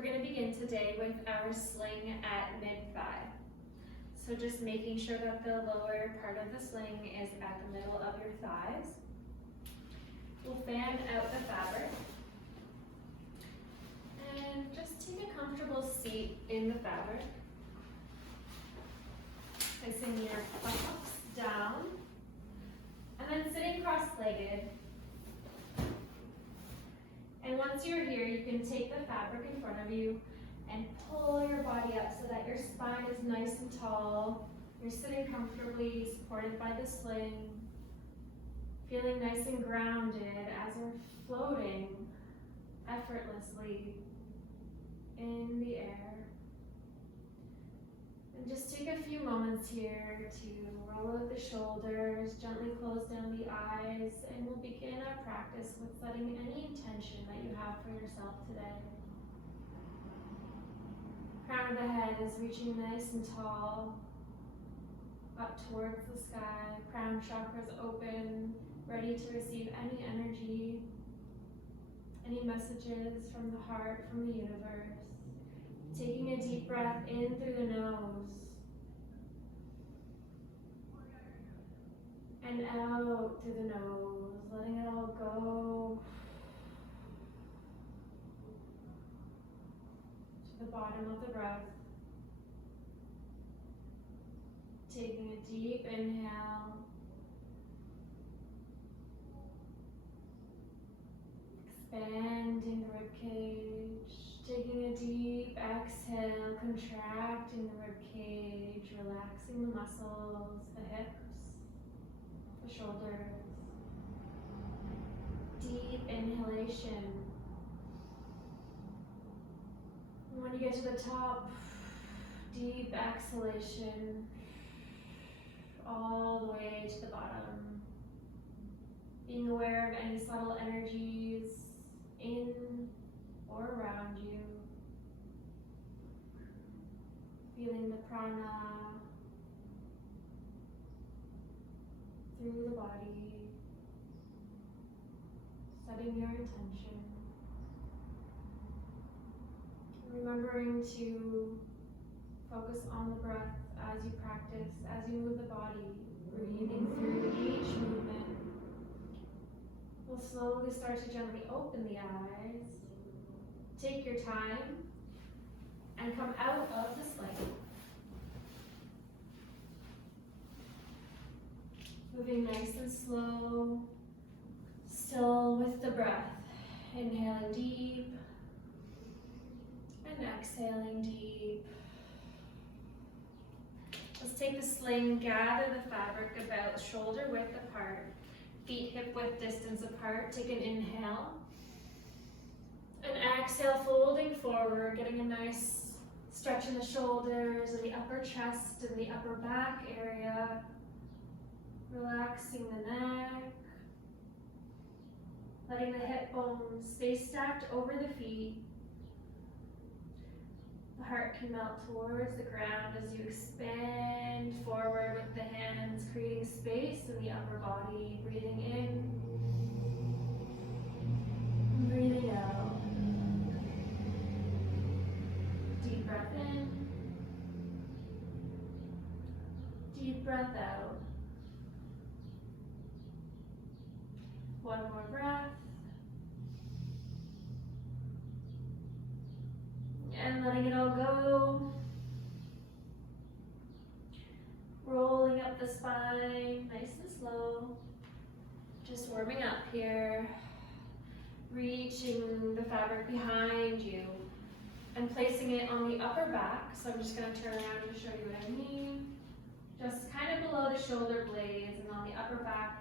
We're going to begin today with our sling at mid-thigh. So just making sure that the lower part of the sling is at the middle of your thighs. We'll fan out the fabric. And just take a comfortable seat in the fabric. Placing your buttocks down. And then sitting cross-legged. And once you're here, you can take the fabric in front of you and pull your body up so that your spine is nice and tall. You're sitting comfortably, supported by the sling, feeling nice and grounded as we're floating effortlessly in the air. And just take a few moments here to roll out the shoulders, gently close down the eyes, and we'll begin our practice with setting any intention that you have for yourself today. Crown of the head is reaching nice and tall, up towards the sky. Crown chakra is open, ready to receive any energy, any messages from the heart, from the universe. Taking a deep breath in through the nose and out through the nose, letting it all go to the bottom of the breath. Taking a deep inhale, expanding the rib cage. Taking a deep exhale, contracting the rib cage, relaxing the muscles, the hips, the shoulders. Deep inhalation. And when you get to the top, deep exhalation, all the way to the bottom. Being aware of any subtle energies in or around you. Feeling the prana through the body. Setting your intention. Remembering to focus on the breath as you practice, as you move the body, breathing through each movement. We'll slowly start to gently open the eyes. Take your time and come out of the sling. Moving nice and slow, still with the breath. Inhaling deep and exhaling deep. Let's take the sling, gather the fabric about shoulder width apart, feet hip width distance apart. Take an inhale. And exhale, folding forward, getting a nice stretch in the shoulders and the upper chest and the upper back area. Relaxing the neck. Letting the hip bones stay stacked over the feet. The heart can melt towards the ground as you expand forward with the hands, creating space in the upper body. Breathing in, breathing out. Deep breath in, deep breath out. One more breath. And letting it all go. Rolling up the spine, nice and slow. Just warming up here. Reaching the fabric behind you and placing it on the upper back. So I'm just going to turn around to show you what I mean. Just kind of below the shoulder blades and on the upper back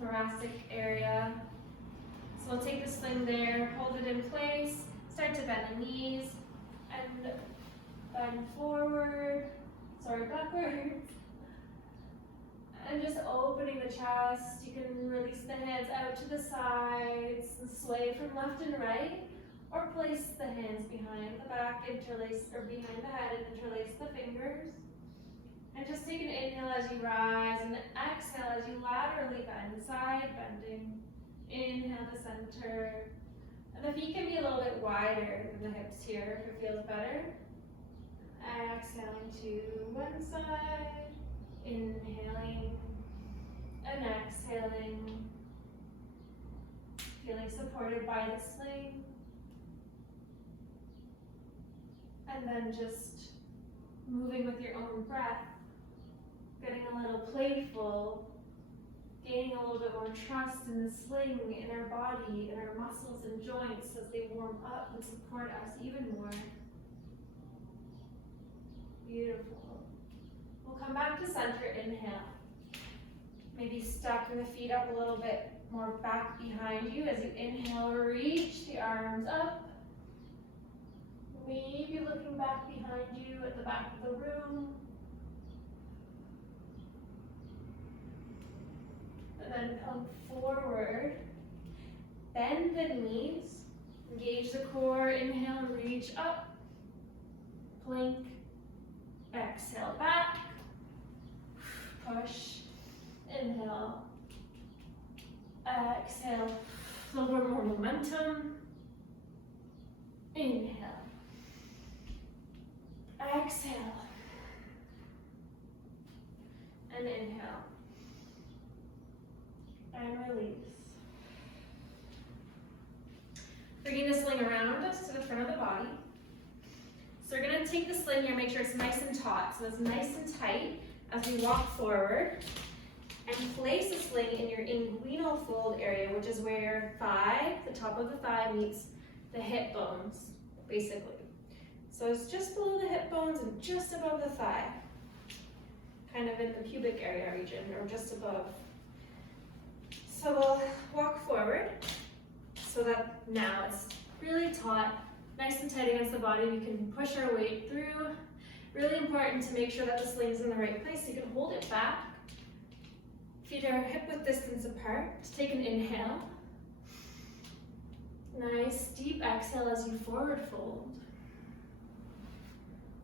thoracic area. So we'll take the sling there, hold it in place, start to bend the knees and bend backwards. And just opening the chest. You can release the hands out to the sides and sway from left and right, or place the hands behind the back, interlace, or behind the head and interlace the fingers. And just take an inhale as you rise and exhale as you laterally bend, side bending. Inhale to center And the feet can be a little bit wider than the hips here if it feels better. Exhaling to one side, inhaling and exhaling, feeling supported by the sling. And then just moving with your own breath, getting a little playful, gaining a little bit more trust in the sling, in our body, in our muscles and joints as they warm up and support us even more. Beautiful. We'll come back to center, inhale. Maybe stacking the feet up a little bit more back behind you as you inhale, reach the arms up. Maybe looking back behind you at the back of the room. And then come forward. Bend the knees. Engage the core. Inhale, reach up. Plank. Exhale back. Push. Inhale. Exhale. A little bit more momentum. Inhale. Exhale. And inhale. And release. Bringing the sling around us to the front of the body. So we're going to take the sling here, make sure it's nice and taut. So it's nice and tight as we walk forward. And place the sling in your inguinal fold area, which is where your thigh, the top of the thigh, meets the hip bones, basically. So it's just below the hip bones and just above the thigh. Kind of in the pubic area region, or just above. So we'll walk forward so that now it's really taut, nice and tight against the body. We can push our weight through. Really important to make sure that the sling's in the right place. So you can hold it back. Feet are hip-width distance apart. Take an inhale. Nice deep exhale as you forward fold.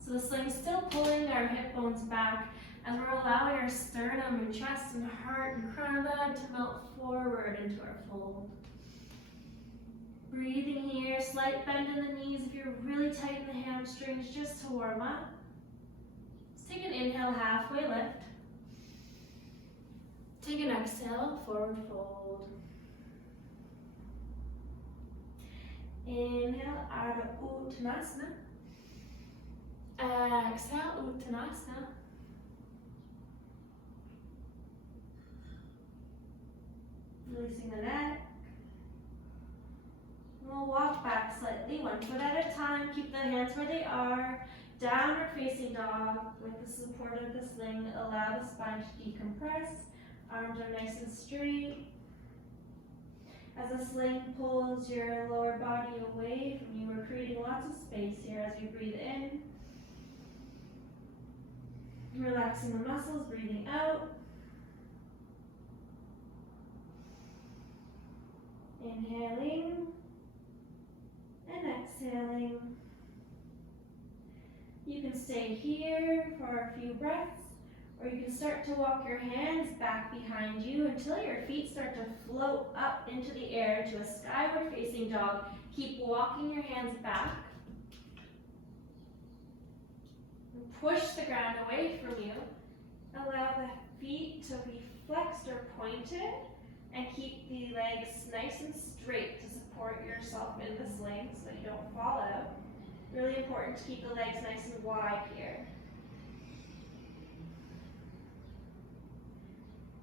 So the sling's still pulling our hip bones back as we're allowing our sternum and chest and heart and crown of the head to melt forward into our fold. Breathing here, slight bend in the knees if you're really tight in the hamstrings, just to warm up. Let's take an inhale, halfway lift. Take an exhale, forward fold. Inhale, Ardha Uttanasana. Exhale, Uttanasana. Releasing the neck. We'll walk back slightly, one foot at a time. Keep the hands where they are. Downward facing dog with the support of the sling. Allow the spine to decompress. Arms are nice and straight. As the sling pulls your lower body away from you, we're creating lots of space here as you breathe in. Relaxing the muscles, breathing out. Inhaling and exhaling. You can stay here for a few breaths, or you can start to walk your hands back behind you until your feet start to float up into the air into a skyward facing dog. Keep walking your hands back. Push the ground away from you. Allow the feet to be flexed or pointed, and keep the legs nice and straight to support yourself in the sling so you don't fall out. Really important to keep the legs nice and wide here.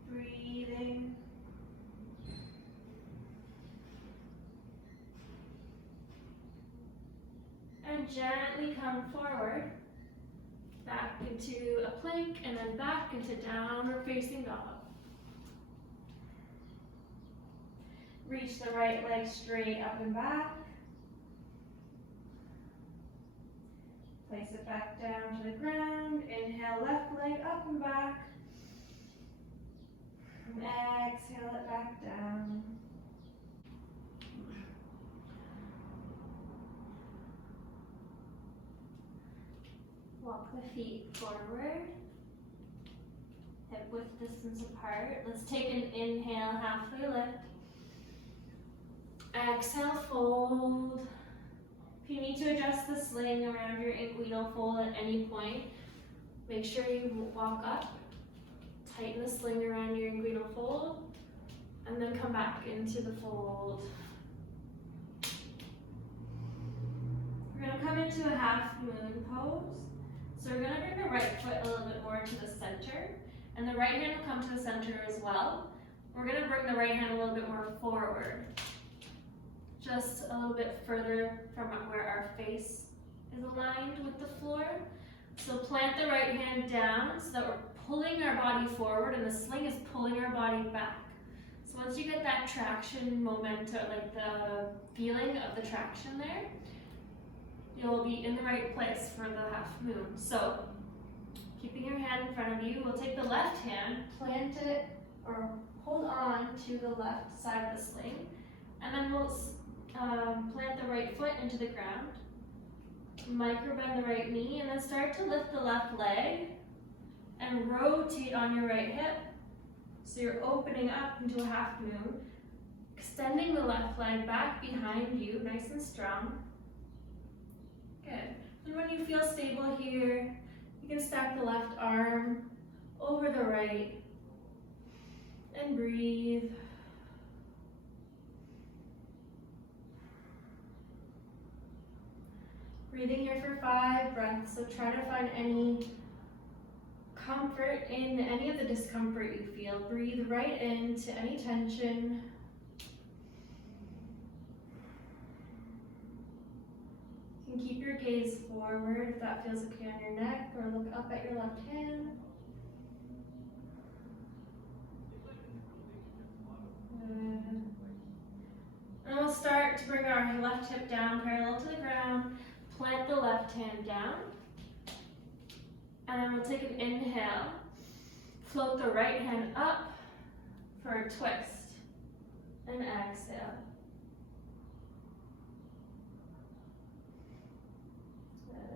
Breathing. And gently come forward, back into a plank, and then back into downward facing dog. Reach the right leg straight up and back. Place it back down to the ground. Inhale, left leg up and back. And exhale it back down. Walk the feet forward. Hip width distance apart. Let's take an inhale, halfway lift. Exhale, fold. If you need to adjust the sling around your inguinal fold at any point, make sure you walk up, tighten the sling around your inguinal fold, and then come back into the fold. We're going to come into a half moon pose. So we're going to bring the right foot a little bit more to the center, and the right hand will come to the center as well. We're going to bring the right hand a little bit more forward, just a little bit further from where our face is aligned with the floor. So plant the right hand down so that we're pulling our body forward and the sling is pulling our body back. So once you get that traction momentum, like the feeling of the traction there, you'll be in the right place for the half moon. So keeping your hand in front of you, we'll take the left hand, plant it or hold on to the left side of the sling, and then we'll plant the right foot into the ground, micro bend the right knee, and then start to lift the left leg and rotate on your right hip. So you're opening up into a half moon, extending the left leg back behind you, nice and strong. Good. And when you feel stable here, you can stack the left arm over the right and breathe. Breathing here for 5 breaths, so try to find any comfort in any of the discomfort you feel. Breathe right into any tension. You can keep your gaze forward if that feels okay on your neck, or look up at your left hand. Good. And we'll start to bring our left hip down parallel to the ground. Plant the left hand down, and then we'll take an inhale, float the right hand up for a twist, and exhale.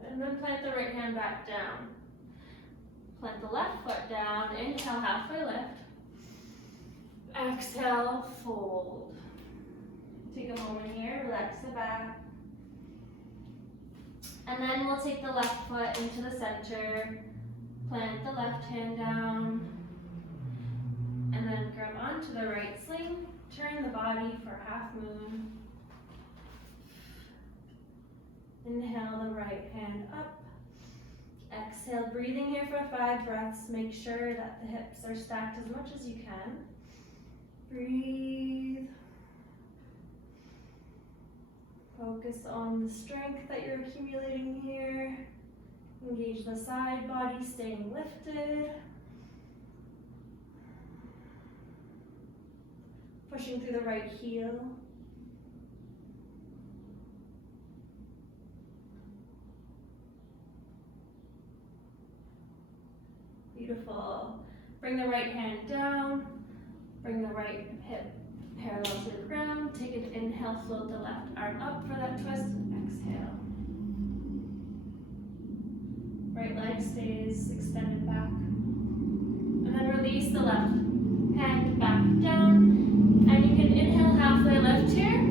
And then plant the right hand back down. Plant the left foot down, inhale, halfway lift, exhale, fold. Take a moment here, relax the back. And then we'll take the left foot into the center, plant the left hand down, and then grab onto the right sling, turn the body for half moon. Inhale the right hand up, exhale, breathing here for 5 breaths, make sure that the hips are stacked as much as you can. Breathe. Focus on the strength that you're accumulating here. Engage the side body, staying lifted. Pushing through the right heel. Beautiful. Bring the right hand down. Bring the right hip parallel to the ground. Take an inhale, float the left arm up for that twist. Exhale. Right leg stays extended back. And then release the left hand back down. And you can inhale, halfway lift here.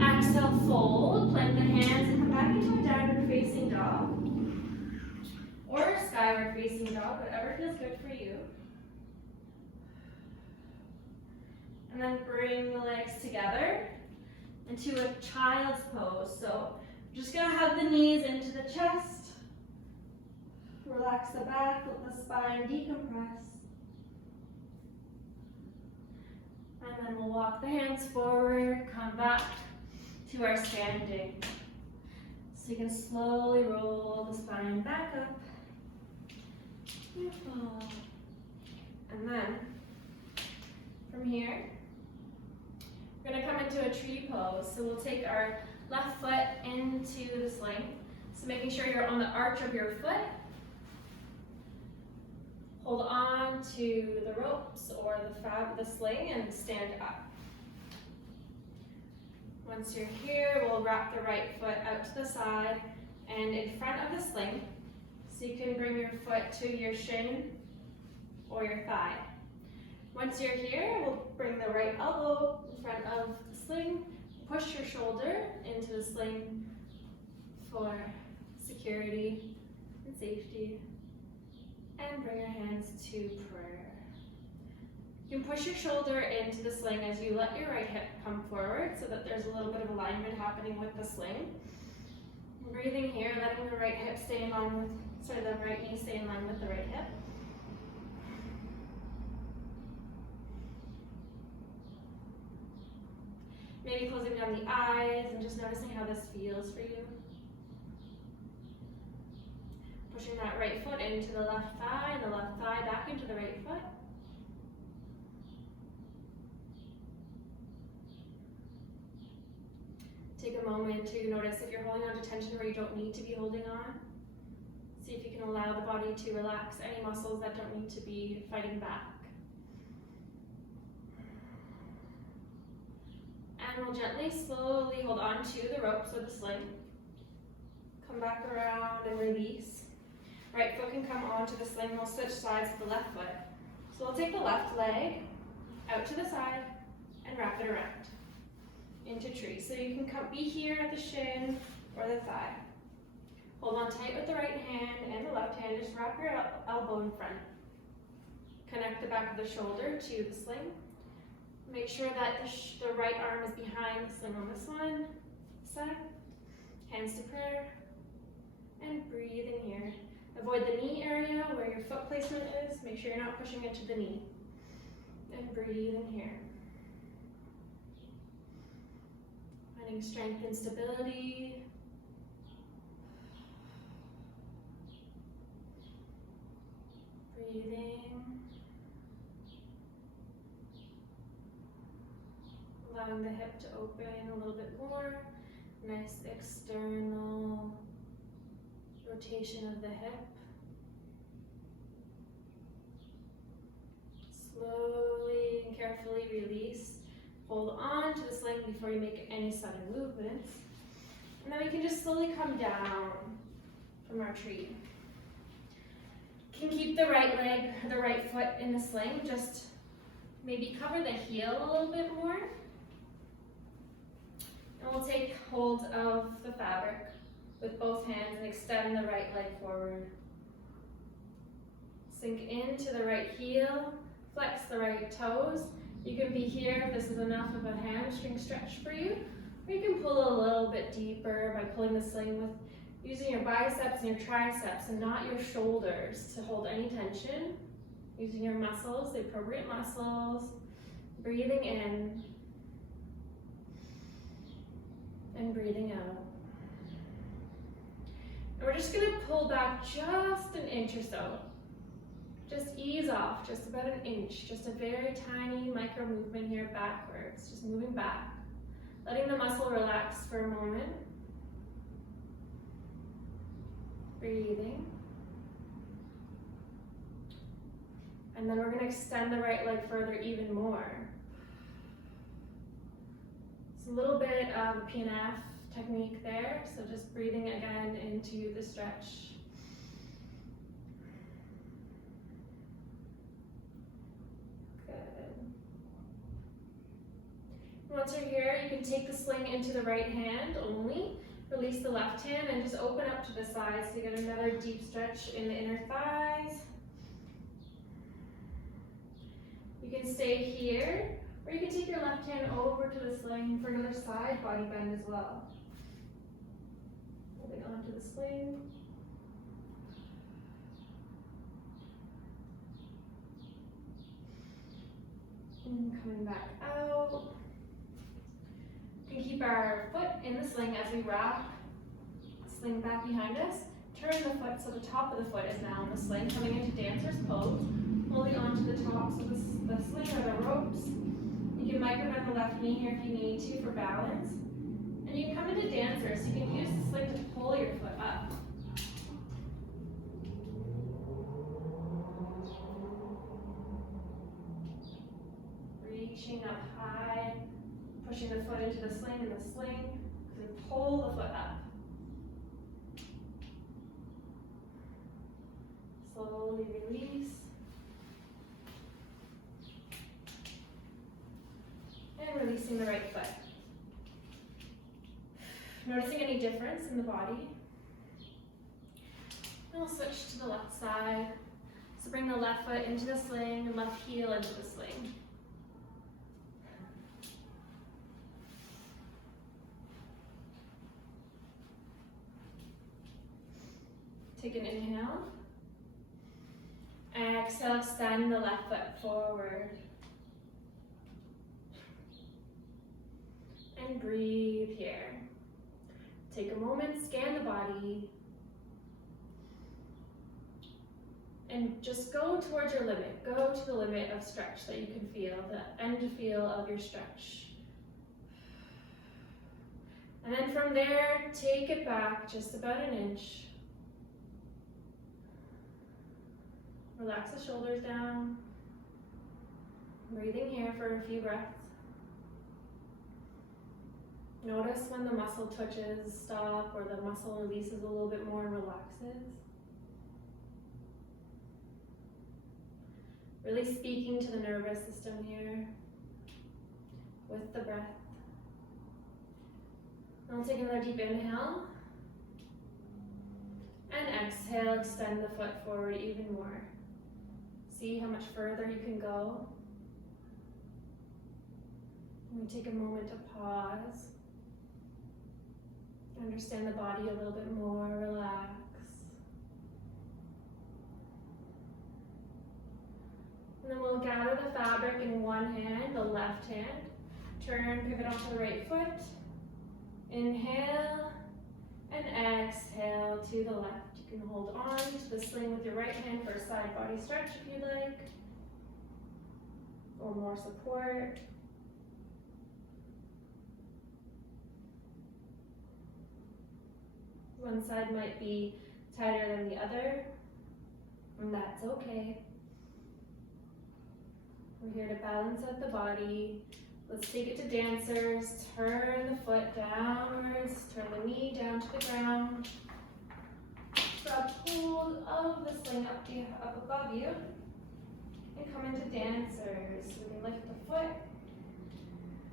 Exhale, fold. Plant the hands and come back into a downward facing dog. Or a skyward facing dog, whatever feels good for you. And then bring the legs together into a child's pose. So I'm just going to hug the knees into the chest. Relax the back, let the spine decompress. And then we'll walk the hands forward, come back to our standing. So you can slowly roll the spine back up. Beautiful. And then from here, we're going to come into a tree pose. So we'll take our left foot into the sling. So making sure you're on the arch of your foot. Hold on to the ropes or the sling and stand up. Once you're here, we'll wrap the right foot out to the side and in front of the sling. So you can bring your foot to your shin or your thigh. Once you're here, we'll bring the right elbow in front of the sling. Push your shoulder into the sling for security and safety. And bring your hands to prayer. You can push your shoulder into the sling as you let your right hip come forward so that there's a little bit of alignment happening with the sling. Breathing here, letting the right hip stay in line with, the right knee stay in line with the right hip. Maybe closing down the eyes and just noticing how this feels for you. Pushing that right foot into the left thigh and the left thigh back into the right foot. Take a moment to notice if you're holding on to tension where you don't need to be holding on. See if you can allow the body to relax any muscles that don't need to be fighting back. And we'll gently, slowly hold on to the ropes or the sling. Come back around and release. Right foot can come onto the sling. We'll switch sides with the left foot. So we'll take the left leg out to the side and wrap it around into tree. So you can be here at the shin or the thigh. Hold on tight with the right hand and the left hand. Just wrap your elbow in front. Connect the back of the shoulder to the sling. Make sure that the right arm is behind the sling on this one side. Hands to prayer. And breathe in here. Avoid the knee area where your foot placement is. Make sure you're not pushing into the knee. And breathe in here. Finding strength and stability. Breathing. Allowing the hip to open a little bit more. Nice external rotation of the hip. Slowly and carefully release. Hold on to the sling before you make any sudden movements. And then we can just slowly come down from our tree. Can keep the right leg, the right foot in the sling. Just maybe cover the heel a little bit more. And we'll take hold of the fabric with both hands and extend the right leg forward. Sink into the right heel, flex the right toes. You can be here if this is enough of a hamstring stretch for you, or you can pull a little bit deeper by pulling the sling with using your biceps and your triceps and not your shoulders to hold any tension. Using your muscles, the appropriate muscles, breathing in and breathing out. And we're just going to pull back just an inch or so. Just ease off, just about an inch. Just a very tiny micro movement here backwards. Just moving back. Letting the muscle relax for a moment. Breathing. And then we're going to extend the right leg further even more. It's a little bit of a PNF technique there, so just breathing again into the stretch. Good. Once you're here, you can take the sling into the right hand only. Release the left hand and just open up to the sides so you get another deep stretch in the inner thighs. You can stay here, or you can take your left hand over to the sling for another side body bend as well. Holding onto the sling. And coming back out. We can keep our foot in the sling as we wrap the sling back behind us. Turn the foot so the top of the foot is now on the sling, coming into dancer's pose. Holding onto the tops of the sling or the ropes. You can micro bend the left knee here if you need to for balance. And you can come into dancer, so you can use the sling to pull your foot up. Reaching up high, pushing the foot into the sling and the sling, and pull the foot up. Slowly release. And releasing the right foot. Noticing any difference in the body. And we'll switch to the left side. So bring the left foot into the sling and left heel into the sling. Take an inhale. Exhale, extend the left foot forward. And breathe here. Take a moment, scan the body. And just go towards your limit. Go to the limit of stretch that you can feel, the end feel of your stretch. And then from there, take it back just about an inch. Relax the shoulders down. Breathing here for a few breaths. Notice when the muscle twitches, stop, or the muscle releases a little bit more and relaxes. Really speaking to the nervous system here with the breath. And we'll take another deep inhale. And exhale, extend the foot forward even more. See how much further you can go. And we take a moment to pause. Understand the body a little bit more, relax. And then we'll gather the fabric in one hand, the left hand. Turn, pivot onto the right foot. Inhale and exhale to the left. You can hold on to the sling with your right hand for a side body stretch if you'd like, or more support. One side might be tighter than the other, and that's okay. We're here to balance out the body. Let's take it to dancers. Turn the foot downwards, turn the knee down to the ground. Grab hold of the sling up above you and come into dancers. We can lift the foot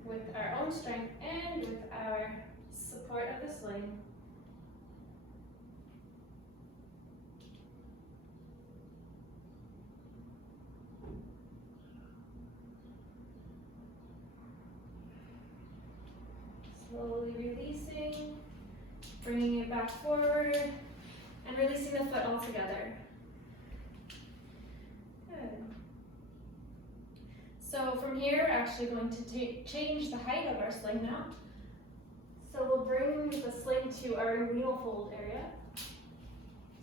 with our own strength and with our support of the sling. Slowly releasing, bringing it back forward, and releasing the foot altogether. Good. So from here, we're actually going to change the height of our sling now. So we'll bring the sling to our inguinal fold area.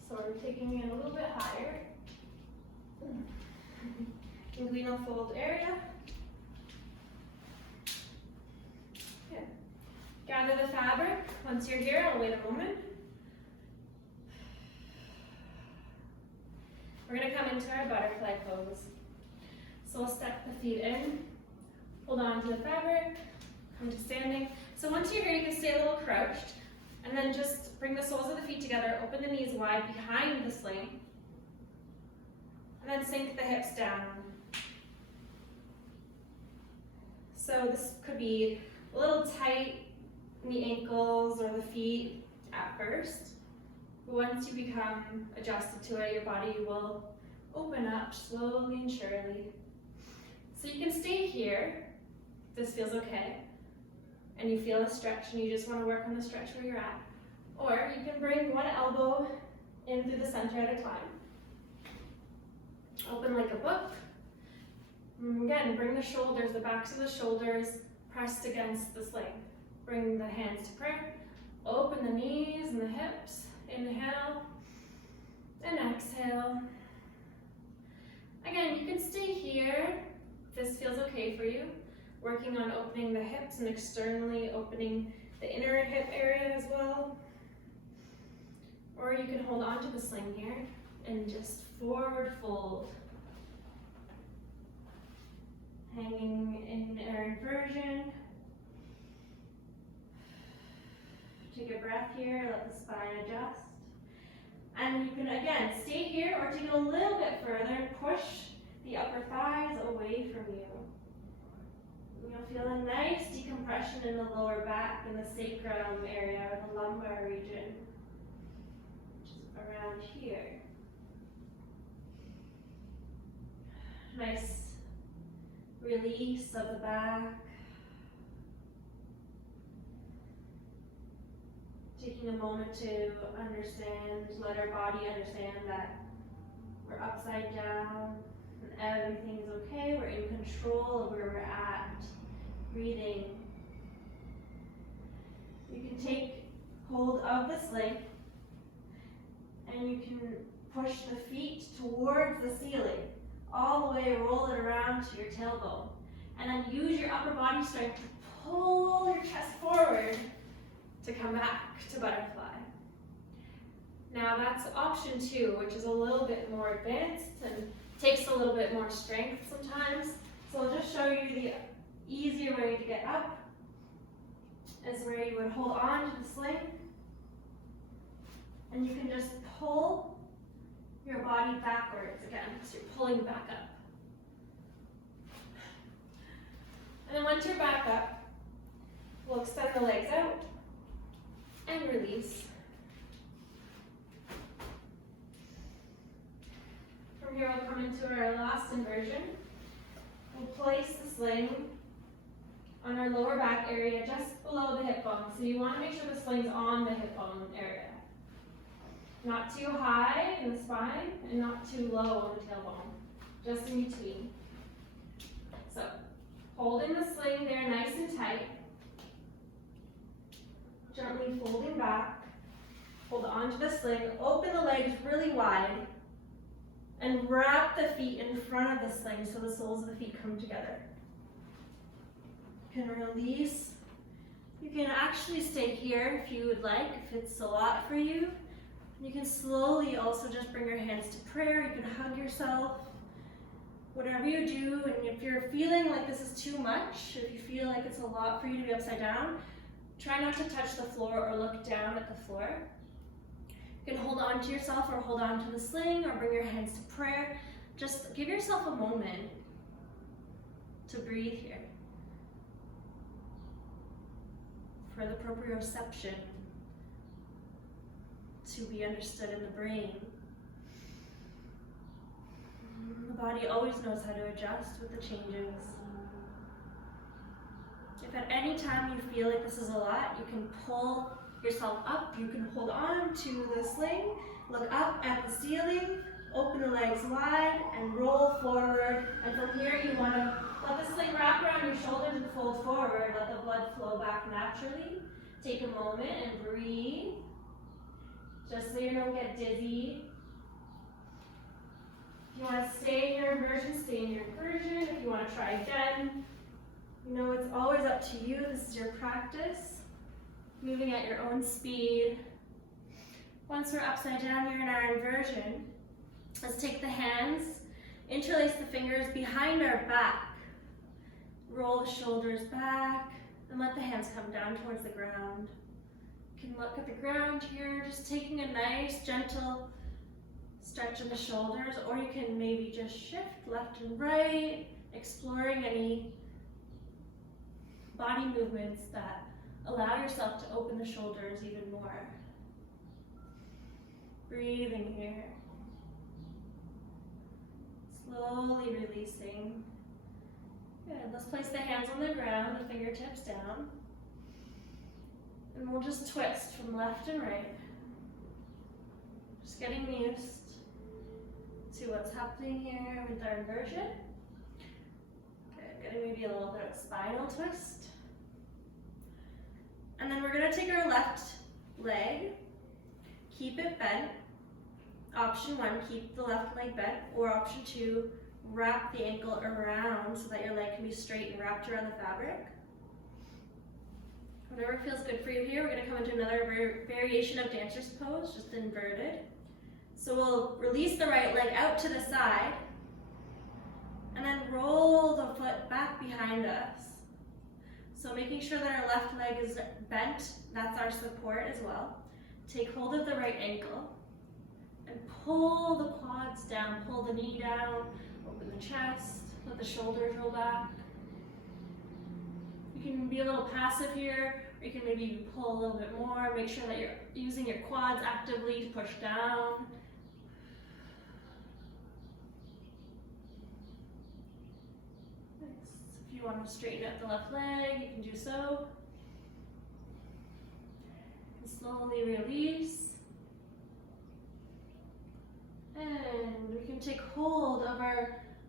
So we're taking it a little bit higher. Inguinal fold area. Good. Gather the fabric. Once you're here, I'll wait a moment. We're going to come into our butterfly pose. So we'll step the feet in, hold on to the fabric, come to standing. So once you're here, you can stay a little crouched, and then just bring the soles of the feet together, open the knees wide behind the sling, and then sink the hips down. So this could be a little tight in the ankles or the feet at first. But once you become adjusted to it, your body will open up slowly and surely. So you can stay here, if this feels okay, and you feel a stretch and you just want to work on the stretch where you're at. Or you can bring one elbow in through the center at a time. Open like a book. Again, bring the shoulders, the backs of the shoulders pressed against the sling. Bring the hands to prayer. Open the knees and the hips. Inhale and exhale. Again, you can stay here if this feels okay for you. Working on opening the hips and externally opening the inner hip area as well. Or you can hold on to the sling here and just forward fold. Hanging in our inversion. Take a breath here, let the spine adjust. And you can again stay here or take it a little bit further, push the upper thighs away from you. You'll feel a nice decompression in the lower back, in the sacrum area, or the lumbar region, which is around here. Nice release of the back. Taking a moment to understand, let our body understand that we're upside down and everything's okay. We're in control of where we're at. Breathing. You can take hold of the sling and you can push the feet towards the ceiling. All the way, roll it around to your tailbone. And then use your upper body strength to pull your chest forward to come back to butterfly. Now that's option 2, which is a little bit more advanced and takes a little bit more strength sometimes. So I'll just show you the easier way to get up is where you would hold on to the sling and you can just pull your body backwards again, so you're pulling back up. And then once you're back up, we'll extend the legs out and release. From here we'll come into our last inversion. We'll place the sling on our lower back area just below the hip bone. So you want to make sure the sling's on the hip bone area. Not too high in the spine and not too low on the tailbone. Just in between. So holding the sling there nice and tight. Gently folding back. Hold onto the sling. Open the legs really wide. And wrap the feet in front of the sling so the soles of the feet come together. You can release. You can actually stay here if you would like, if it's a lot for you. You can slowly also just bring your hands to prayer. You can hug yourself. Whatever you do, and if you're feeling like this is too much, if you feel like it's a lot for you to be upside down, try not to touch the floor or look down at the floor. You can hold on to yourself or hold on to the sling or bring your hands to prayer. Just give yourself a moment to breathe here for the proprioception to be understood in the brain. The body always knows how to adjust with the changes. If at any time you feel like this is a lot, you can pull yourself up. You can hold on to the sling, look up at the ceiling, open the legs wide, and roll forward. And from here, you want to let the sling wrap around your shoulders and fold forward. Let the blood flow back naturally. Take a moment and breathe, just so you don't get dizzy. If you want to stay in your inversion, stay in your inversion. If you want to try again, you know it's always up to you. This is your practice. Moving at your own speed. Once we're upside down here in our inversion, let's take the hands, interlace the fingers behind our back. Roll the shoulders back and let the hands come down towards the ground. You can look at the ground here, just taking a nice, gentle stretch of the shoulders, or you can maybe just shift left and right, exploring any body movements that allow yourself to open the shoulders even more. Breathing here. Slowly releasing. Good. Let's place the hands on the ground, the fingertips down. And we'll just twist from left and right. Just getting used to what's happening here with our inversion. Good. Getting maybe a little bit of spinal twist. And then we're going to take our left leg, keep it bent. Option 1, keep the left leg bent, or option 2, wrap the ankle around so that your leg can be straight and wrapped around the fabric. Whatever feels good for you here, we're going to come into another variation of dancer's pose, just inverted. So we'll release the right leg out to the side, and then roll the foot back behind us. So making sure that our left leg is bent, that's our support as well. Take hold of the right ankle and pull the quads down, pull the knee down, open the chest, let the shoulders roll back. You can be a little passive here, or you can maybe even pull a little bit more. Make sure that you're using your quads actively to push down. Nice. If you want to straighten out the left leg, you can do so. And slowly release. And we can take hold of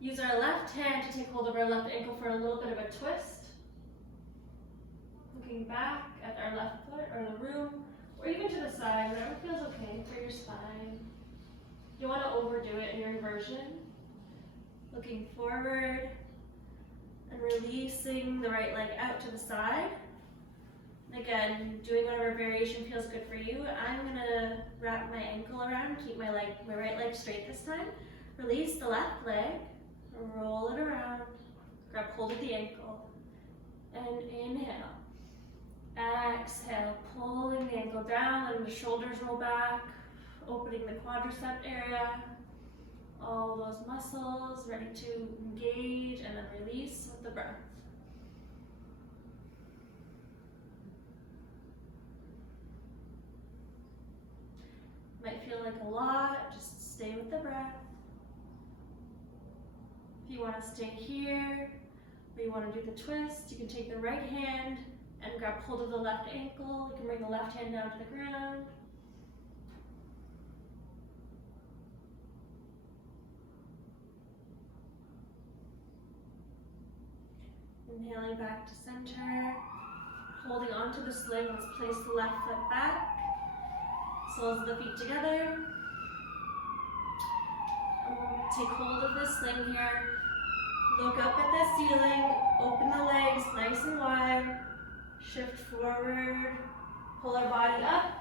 use our left hand to take hold of our left ankle for a little bit of a twist. Looking back at our left foot or the room, or even to the side, whatever feels okay for your spine. You don't want to overdo it in your inversion. Looking forward and releasing the right leg out to the side. Again, doing whatever variation feels good for you. I'm gonna wrap my ankle around, keep my right leg straight this time. Release the left leg, roll it around, grab hold of the ankle, and inhale. Exhale, pulling the ankle down, letting the shoulders roll back, opening the quadricep area. All those muscles ready to engage, and then release with the breath. Might feel like a lot, just stay with the breath. If you want to stay here, or you want to do the twist, you can take the right hand and grab hold of the left ankle. You can bring the left hand down to the ground. Inhaling back to center. Holding onto the sling, let's place the left foot back. Soles of the feet together. And we'll take hold of this sling here. Look up at the ceiling. Open the legs nice and wide. Shift forward. Pull our body up.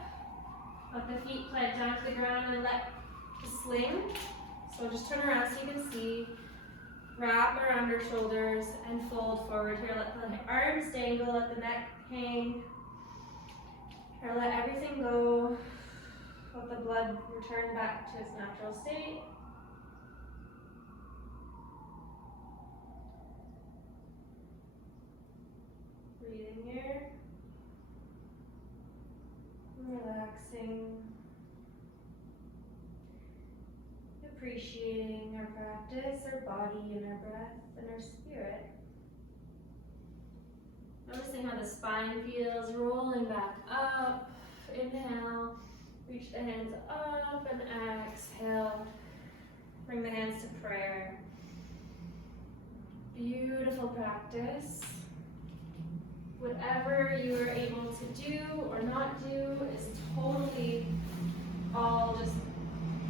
Let the feet plant down to the ground and let the sling. So just turn around so you can see. Wrap around our shoulders and fold forward here. Let the arms dangle, let the neck hang. Here, let everything go. Let the blood return back to its natural state. Breathing here. Relaxing. Appreciating our practice, our body and our breath and our spirit. Noticing how the spine feels, rolling back up. Inhale. Reach the hands up and exhale. Bring the hands to prayer. Beautiful practice. Whatever you are able to do or not do is totally all just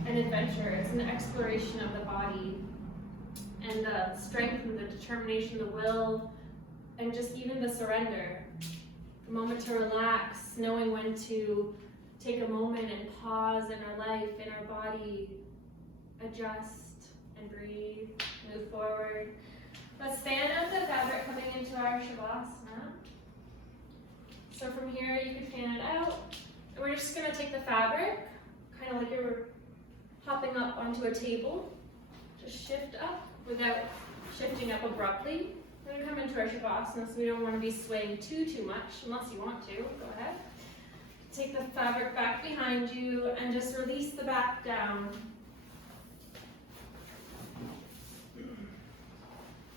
an adventure. It's an exploration of the body and the strength and the determination, the will, and just even the surrender. The moment to relax, knowing when to take a moment and pause in our life, in our body, adjust and breathe, move forward. Let's fan out the fabric coming into our Shavasana. So from here you can fan it out. And we're just gonna take the fabric, kind of like you were hopping up onto a table. Just shift up without shifting up abruptly. We're gonna come into our Shavasana, so we don't want to be swaying too much, unless you want to, go ahead. Take the fabric back behind you and just release the back down.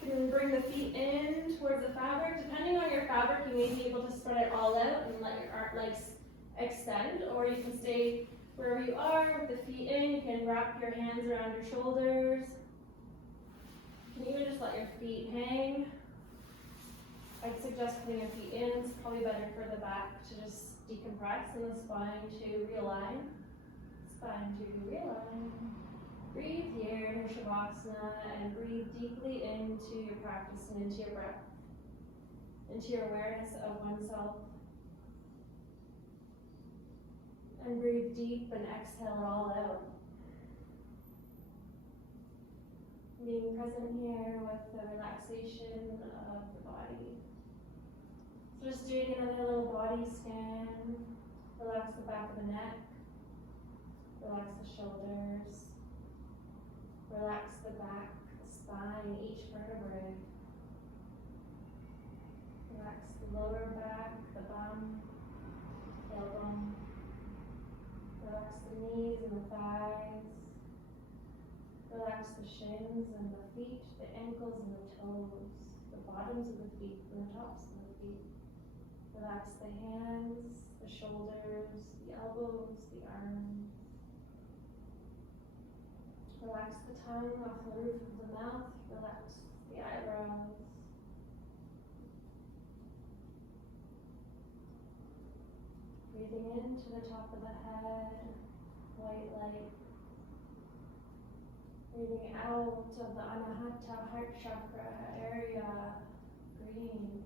You can bring the feet in towards the fabric. Depending on your fabric, you may be able to spread it all out and let your legs extend, or you can stay wherever you are with the feet in. You can wrap your hands around your shoulders. You can even just let your feet hang. I'd suggest putting your feet in. It's probably better for the back to just decompress and the spine to realign. Spine to realign. Breathe here in your Shavasana and breathe deeply into your practice and into your breath, into your awareness of oneself. And breathe deep and exhale it all out. Being present here with the relaxation of the body. So just doing another little body scan. Relax the back of the neck. Relax the shoulders. Relax the back, the spine, each vertebrae. Relax the lower back, the bum, tailbone. Relax the knees and the thighs. Relax the shins and the feet, the ankles and the toes, the bottoms of the feet and the tops of the feet. Relax the hands, the shoulders, the elbows, the arms. Relax the tongue off the roof of the mouth. Relax the eyebrows. Breathing into the top of the head, white light. Breathing out of the Anahata heart chakra area, green.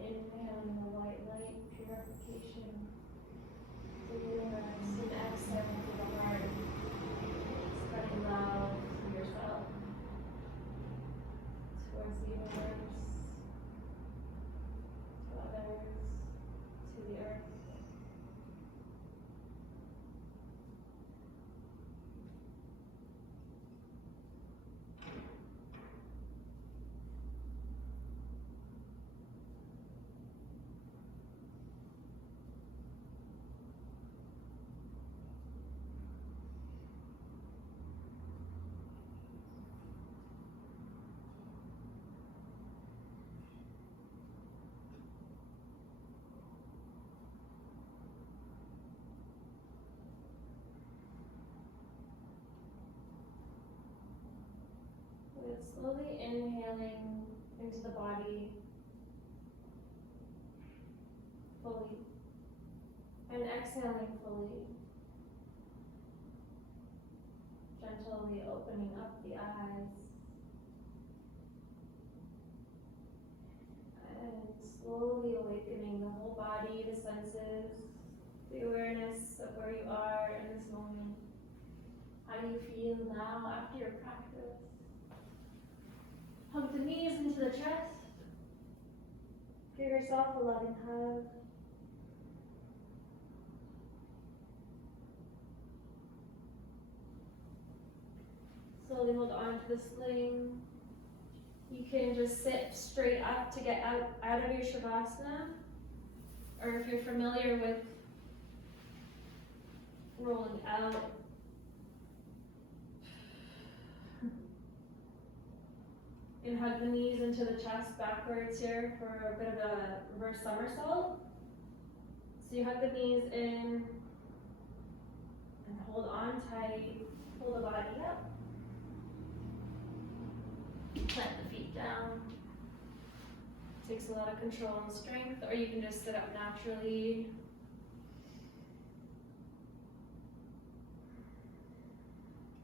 Inhaling the white light, purification, forgiveness, and exhaling to the heart, spreading love to yourself, towards the universe, to others, to the earth. With slowly inhaling into the body fully and exhaling fully, gently opening up the eyes and slowly awakening the whole body, the senses, the awareness of where you are in this moment. How do you feel now after your practice? Hug the knees into the chest. Give yourself a loving hug. Slowly hold on to the sling. You can just sit straight up to get out of your Shavasana. Or if you're familiar with rolling out, and hug the knees into the chest backwards here for a bit of a reverse somersault. So you hug the knees in and hold on tight, pull the body up, plant the feet down. Takes a lot of control and strength, or you can just sit up naturally.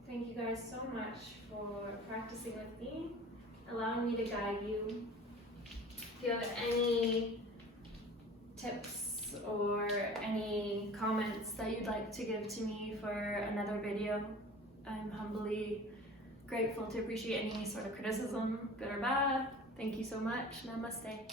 Thank you guys so much for practicing with me, allowing me to guide you. If you have any tips or any comments that you'd like to give to me for another video, I'm humbly grateful to appreciate any sort of criticism, good or bad. Thank you so much. Namaste.